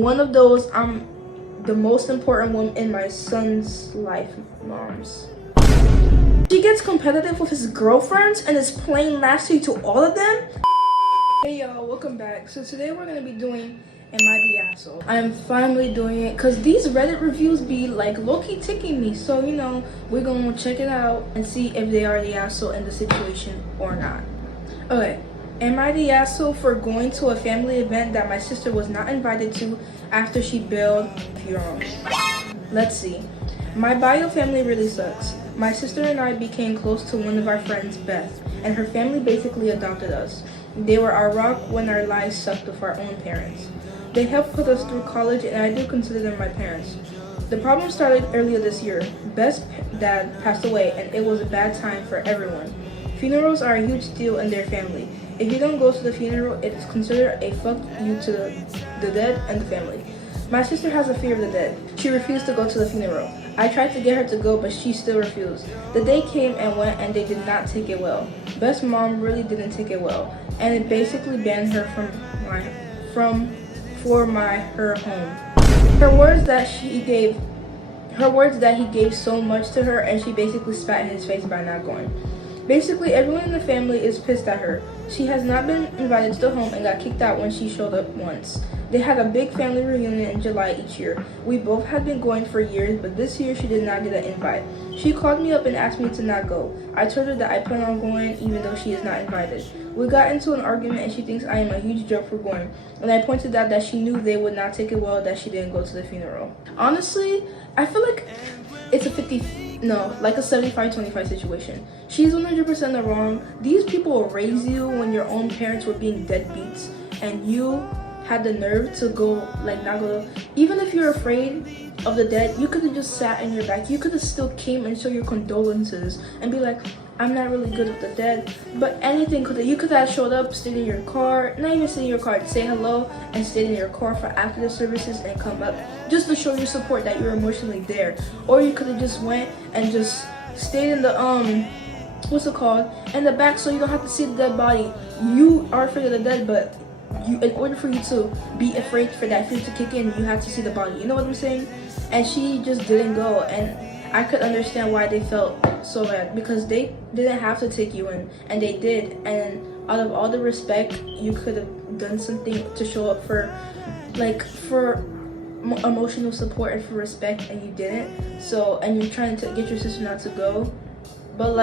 One of those, I'm the most important woman in my son's life, moms. She gets competitive with his girlfriends and is plain nasty to all of them. Hey y'all, welcome back. So today we're gonna be doing Am I the Asshole? I am finally doing it because these Reddit reviews be like low-key ticking me. So you know, we're gonna check it out and see if they are the asshole in the situation or not. Okay, am I the asshole for going to a family event that my sister was not invited to after she bailed funerals? Let's see. My bio family really sucks. My sister and I became close to one of our friends, Beth, and her family basically adopted us. They were our rock when our lives sucked with our own parents. They helped put us through college, and I do consider them my parents. The problem started earlier this year. Beth's dad passed away, and it was a bad time for everyone. Funerals are a huge deal in their family. If you don't go to the funeral, it is considered a fuck you to the dead and the family. My sister has a fear of the dead. She refused to go to the funeral. I tried to get her to go, but she still refused. The day came and went, and they did not take it well. Beth's mom really didn't take it well, and it basically banned her from her home. Her words that he gave so much to her, and she basically spat in his face by not going. Basically, everyone in the family is pissed at her. She has not been invited to the home and got kicked out when she showed up once. They had a big family reunion in July each year. We both had been going for years, but this year she did not get an invite. She called me up and asked me to not go. I told her that I plan on going even though she is not invited. We got into an argument and she thinks I am a huge jerk for going. And I pointed out that she knew they would not take it well that she didn't go to the funeral. Honestly, I feel like it's a 75-25 situation. She's 100% in the wrong. These people will raise you when your own parents were being deadbeats and you had the nerve to go, not go. Even if you're afraid of the dead, you could have just sat in your back. You could have still came and show your condolences and be like, I'm not really good with the dead. But anything you could have showed up, stayed in your car, not even stayed in your car, say hello and stayed in your car for after the services and come up just to show your support that you're emotionally there. Or you could have just went and just stayed in the in the back so you don't have to see the dead body. You are afraid of the dead, but in order for you to be afraid for that fear to kick in, you have to see the body. You know what I'm saying? And she just didn't go, and I could understand why they felt so bad because they didn't have to take you in, and they did. And out of all the respect, you could have done something to show up for emotional support and for respect, and you didn't. So, and you're trying to get your sister not to go, but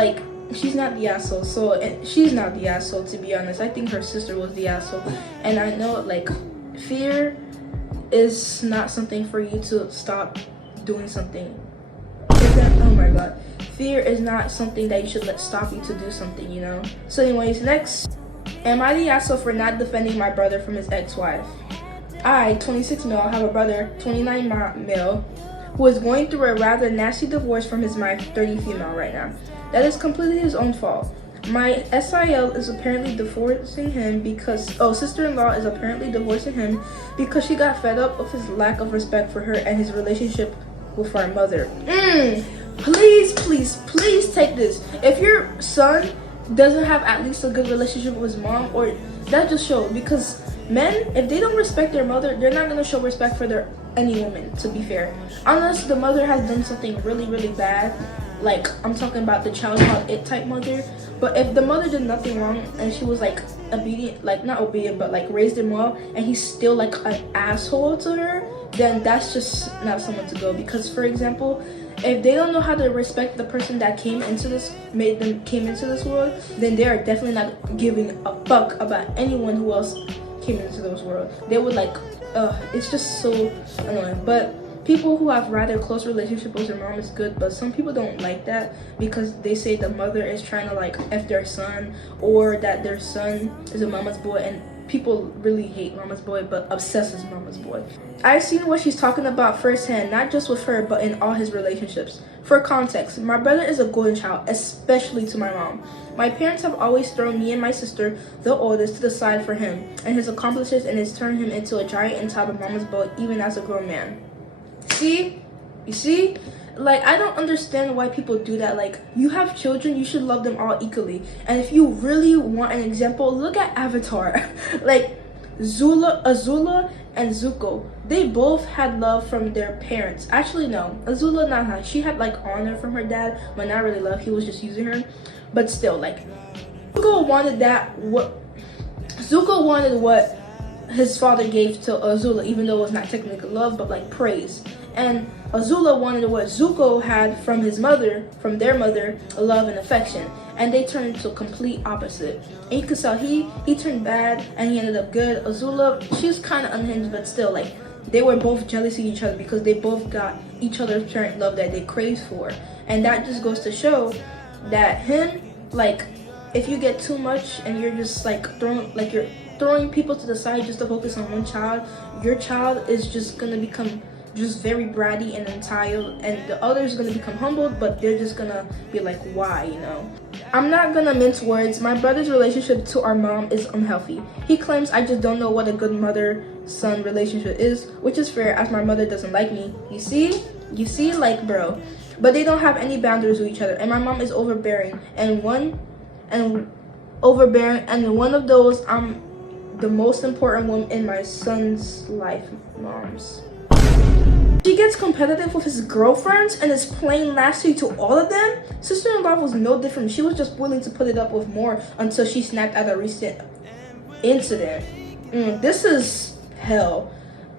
she's not the asshole. So she's not the asshole, to be honest. I think her sister was the asshole. And I know fear is not something for you to stop doing something. Oh my god. Fear is not something that you should let stop you to do something, you know? So anyways, next. Am I the asshole for not defending my brother from his ex-wife? I, 26 male, have a brother, 29 male, who is going through a rather nasty divorce from his wife, 30 female right now. That is completely his own fault. My SIL is apparently divorcing him sister-in-law is apparently divorcing him because she got fed up with his lack of respect for her and his relationship with our mother. Please take this. If your son doesn't have at least a good relationship with his mom, or that just shows, because men, if they don't respect their mother, they're not going to show respect for any woman, to be fair. Unless the mother has done something really, really bad. I'm talking about the child called it type mother. But if the mother did nothing wrong and she was obedient, not obedient, but raised him well, and he's still an asshole to her, then that's just not someone to go. Because, for example, if they don't know how to respect the person that came into this world, then they are definitely not giving a fuck about anyone who else came into this world. They would it's just so annoying. But people who have rather close relationship with their mom is good, but some people don't like that because they say the mother is trying to F their son, or that their son is a mama's boy, and people really hate mama's boy but obsessed with mama's boy. I've seen what she's talking about firsthand, not just with her but in all his relationships. For context, my brother is a golden child, especially to my mom. My parents have always thrown me and my sister, the oldest, to the side for him and his accomplishments, and it's turned him into a giant inside of mama's boy even as a grown man. You see? I don't understand why people do that. You have children, you should love them all equally. And if you really want an example, look at Avatar. Azula and Zuko, they both had love from their parents. Actually, no, Azula, not her. She had like honor from her dad, but not really love. He was just using her. But still, like, Zuko wanted what his father gave to Azula, even though it was not technically love, but like praise. And Azula wanted what Zuko had from their mother, love and affection. And they turned into a complete opposite. And you could tell he turned bad and he ended up good. Azula, she's kind of unhinged, but still, like, they were both jealous of each other because they both got each other's parent love that they craved for. And that just goes to show that him, like, if you get too much and you're just like you're throwing people to the side just to focus on one child, your child is just gonna become just very bratty and entitled, and the other's gonna become humbled, but they're just gonna be like, why, you know? I'm not gonna mince words. My brother's relationship to our mom is unhealthy. He claims I just don't know what a good mother-son relationship is, which is fair as my mother doesn't like me. You see, like, bro. But they don't have any boundaries with each other, and my mom is overbearing, and one of those, I'm the most important woman in my son's life, moms. She gets competitive with his girlfriends and is playing nasty to all of them. Sister-in-law was no different. She was just willing to put it up with more until she snapped at a recent incident. This is hell.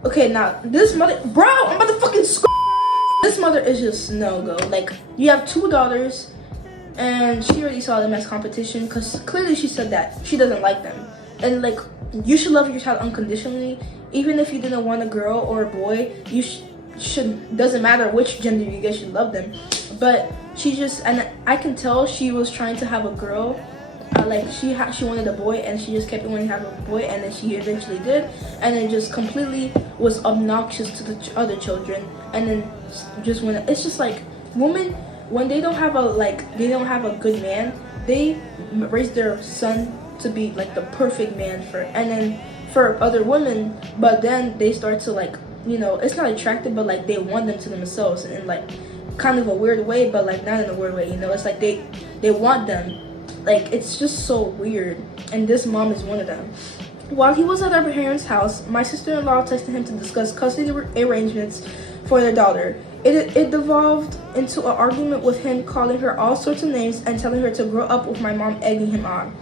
Okay, now this mother, bro, I'm about to fucking school. This mother is just no go. Like, you have 2 daughters, and she already saw them as competition because clearly she said that she doesn't like them. And like, you should love your child unconditionally, even if you didn't want a girl or a boy. You should, doesn't matter which gender you get, should love them. But she just, and I can tell she was trying to have a girl, like she wanted a boy, and she just kept wanting to have a boy, and then she eventually did, and then just completely was obnoxious to the other children. And then just when it's just like, women, when they don't have a good man, they raise their son to be like the perfect man for other women, but then they start to, like, you know, it's not attractive, but like they want them to themselves, and in like kind of a weird way, but like not in a weird way, you know. It's like they want them, like, it's just so weird. And this mom is one of them. While he was at our parents' house, my sister-in-law texted him to discuss custody arrangements for their daughter. It devolved into an argument with him calling her all sorts of names and telling her to grow up, with my mom egging him on.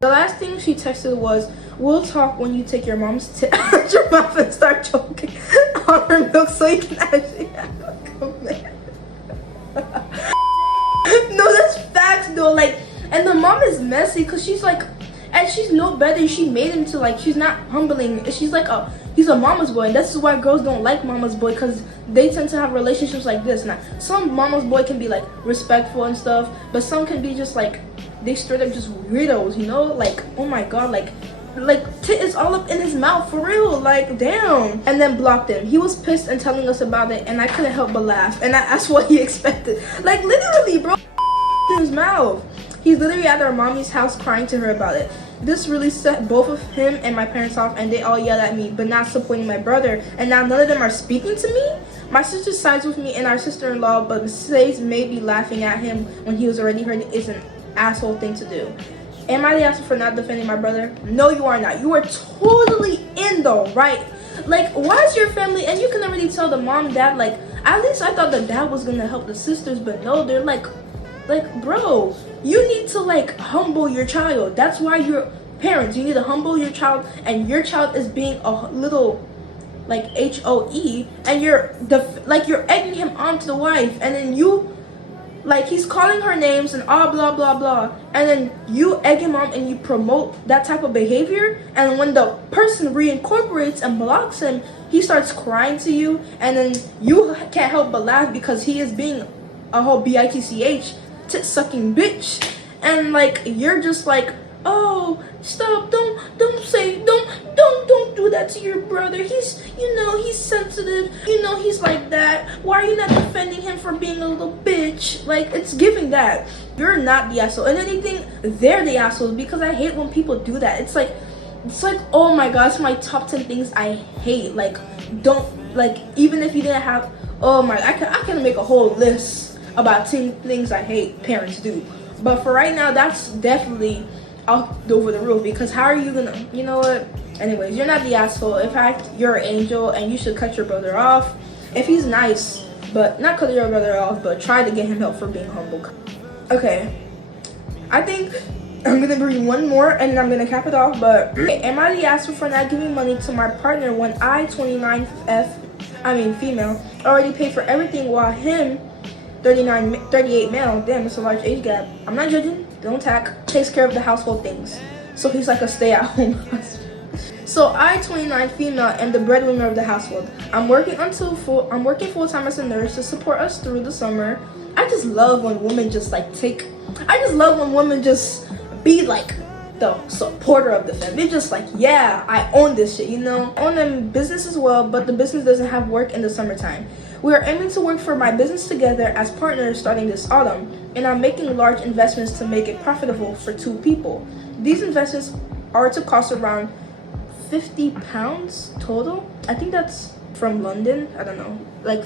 The last thing she texted was, "We'll talk when you take your mom's tit out your mouth and start choking on her milk so you can actually have a command." No, that's facts though. Like, and the mom is messy because she's like, and she's no better. She made him to, like, she's not humbling. She's like he's a mama's boy, and this is why girls don't like mama's boy, because they tend to have relationships like this. Now, some mama's boy can be like respectful and stuff, but some can be just like, they straight up just weirdos, you know? Like, oh my god, like tit is all up in his mouth, for real, like, damn. And then blocked him. He was pissed and telling us about it, and I couldn't help but laugh, and I asked what he expected. Like, literally, bro, in his mouth. He's literally at our mommy's house crying to her about it. This really set both of him and my parents off, and they all yelled at me, but not supporting my brother, and now none of them are speaking to me. My sister sides with me and our sister-in-law, but says maybe laughing at him when he was already hurt is an asshole thing to do. Am I the asshole for not defending my brother? No, you are not. You are totally in the right. Like, why is your family, and you can already tell the mom, dad, like, at least I thought the dad was gonna help the sisters, but no, they're like, bro, you need to, like, humble your child. That's why you're parents. You need to humble your child, and your child is being a little, like, HOE, and you're egging him on to the wife, and then you, like, he's calling her names and all blah blah blah, and then you egg him on and you promote that type of behavior, and when the person reincorporates and blocks him, he starts crying to you, and then you can't help but laugh because he is being a whole bitch, tit sucking bitch, and like, you're just like, oh, stop, don't do that to your brother. He's, you know, he's sensitive, you know, he's like that. Why are you not defending him for being a little bitch? Like, it's giving that. You're not the asshole. And anything, they're the assholes, because I hate when people do that. It's like, oh my god, it's my top 10 things I hate. Like, don't, like, even if you didn't have, oh my, I can make a whole list about 10 things I hate parents do. But for right now, that's definitely out over the roof, because how are you gonna, you know what? Anyways, you're not the asshole. In fact, you're an angel, and you should cut your brother off. If he's nice, but not cut your brother off, but try to get him help for being humble. Okay, I think I'm gonna bring one more and I'm gonna cap it off. But am I the asshole for not giving money to my partner when I, 29 female, already paid for everything, while him, 38 male, damn, it's a large age gap. I'm not judging, don't tack, takes care of the household things. So he's like a stay-at-home husband. So I, 29 female, am the breadwinner of the household. I'm working full-time as a nurse to support us through the summer. I just love when women just be like the supporter of the family. They're just like, yeah, I own this shit, you know? I own a business as well, but the business doesn't have work in the summertime. We are aiming to work for my business together as partners starting this autumn, and I'm making large investments to make it profitable for 2 people. These investments are to cost around £50 total. I think that's from London. I don't know. Like,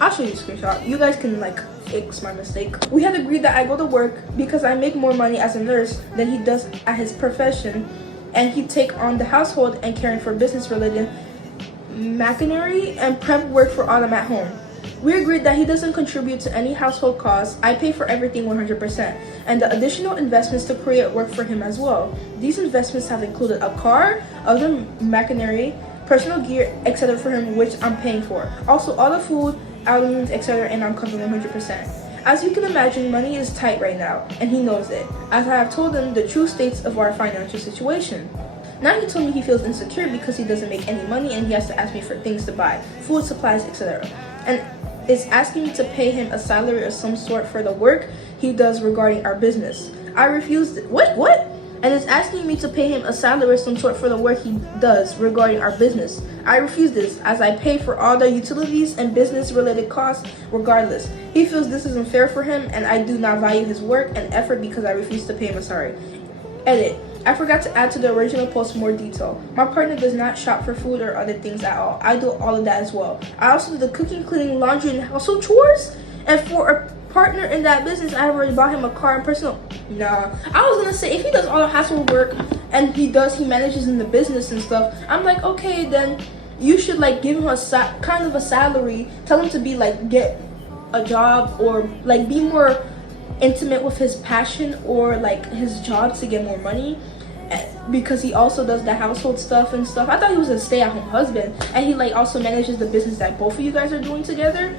I'll show you a screenshot. You guys can like fix my mistake. We had agreed that I go to work because I make more money as a nurse than he does at his profession, and he take on the household and caring for business related machinery and prep work for autumn at home. We agreed that he doesn't contribute to any household costs. I pay for everything 100%, and the additional investments to create work for him as well. These investments have included a car, other machinery, personal gear, etc. for him, which I'm paying for. Also, all the food, outings, etc., and I'm covering 100%. As you can imagine, money is tight right now, and he knows it, as I have told him the true states of our financial situation. Now he told me he feels insecure because he doesn't make any money and he has to ask me for things to buy, food, supplies, etc. And is asking me to pay him a salary of some sort for the work he does regarding our business. I refused it. What? And is asking me to pay him a salary of some sort for the work he does regarding our business. I refuse this, as I pay for all the utilities and business related costs regardless. He feels this is unfair for him, and I do not value his work and effort because I refuse to pay him a salary. Edit. I forgot to add to the original post more detail. My partner does not shop for food or other things at all. I do all of that as well. I also do the cooking, cleaning, laundry, and household chores. And for a partner in that business, I already bought him a car and personal. Nah, I was gonna say if he does all the household work and he manages in the business and stuff, I'm like, okay, then you should like give him a kind of a salary. Tell him to be like get a job or like be more intimate with his passion or like his job to get more money, because he also does the household stuff and stuff. I thought he was a stay-at-home husband, and he like also manages the business that both of you guys are doing together,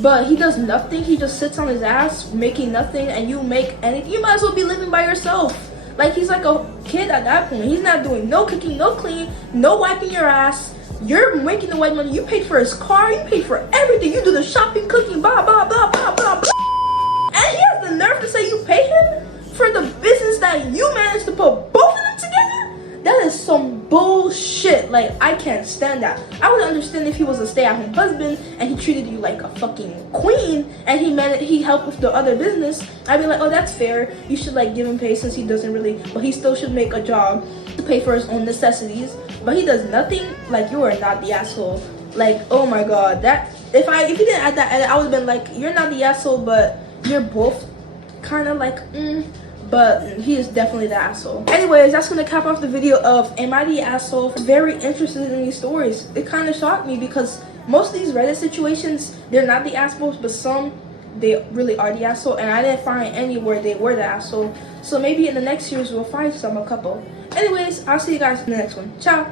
but he does nothing. He just sits on his ass making nothing, and you make anything. You might as well be living by yourself. Like, he's like a kid at that point. He's not doing no cooking, no cleaning, no wiping your ass. You're making the white money. You paid for his car, you paid for everything. You do the shopping, cooking, blah blah blah blah blah blah. And he has the nerve to say you pay him for the business that you managed to put both of them together? That is some bullshit. Like, I can't stand that. I would understand if he was a stay-at-home husband and he treated you like a fucking queen and he helped with the other business. I'd be like, oh, that's fair. You should like give him pay since he doesn't really, but he still should make a job to pay for his own necessities. But he does nothing. Like, you are not the asshole. Like, oh my god, that if he didn't add that edit, I would have been like, you're not the asshole, but you're both kind of like, but he is definitely the asshole. Anyways, that's gonna cap off the video of am I the asshole? Very interested in these stories. It kind of shocked me because most of these Reddit situations, they're not the assholes, but some they really are the asshole, and I didn't find any where they were the asshole. So maybe in the next series we'll find a couple. Anyways, I'll see you guys in the next one. Ciao.